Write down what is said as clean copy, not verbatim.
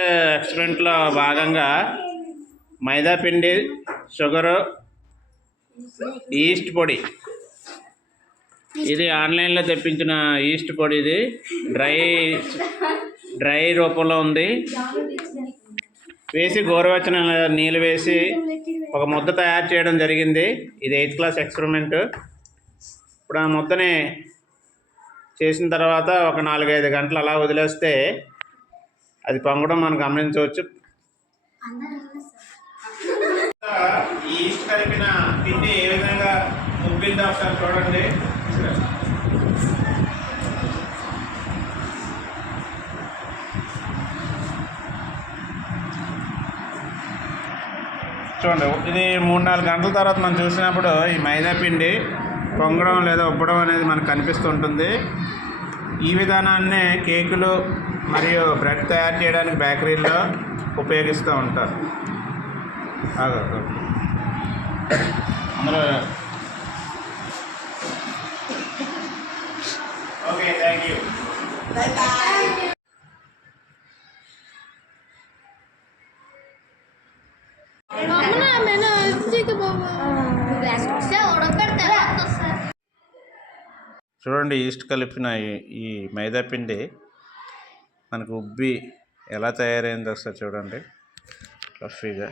ఎక్స్పెరిమెంట్లో భాగంగా మైదా పిండి, sugar, east పొడి, ఇది ఆన్లైన్లో తెప్పించిన ఈస్ట్ పొడి. ఇది డ్రై రూపంలో ఉంది. వేసి గోరువెచ్చని నీళ్ళు వేసి ఒక ముద్ద తయారు చేయడం జరిగింది. ఇది 8th క్లాస్ ఎక్స్పెరిమెంట్. ఇప్పుడు ఆ ముద్దని చేసిన తర్వాత ఒక 4-5 గంటలు అలా వదిలేస్తే అది పొంగడం మనం గమనించవచ్చు. ఈస్ట్ కలిపిన పిండి ఏ విధంగా ఉబ్బిందో ఒకసారి చూడండి. చూడండి, ఇది 3-4 గంటల తర్వాత మనం చూసినప్పుడు ఈ మైదా పిండి పొంగడం లేదా ఉబ్బడం అనేది మనకు కనిపిస్తుంటుంది. ఈ విధానాన్నే కేకులు మరియు బ్రెడ్ తయారు చేయడానికి బేకరీల్లో ఉపయోగిస్తూ ఉంటారు. అందులో ఓకే, థ్యాంక్ యూ. చూడండి, ఈస్ట్ కలిపిన ఈ మైదా పిండి మనకు ఉబ్బి ఎలా తయారైందో ఒకసారి చూడండి, ఫ్లఫీగా.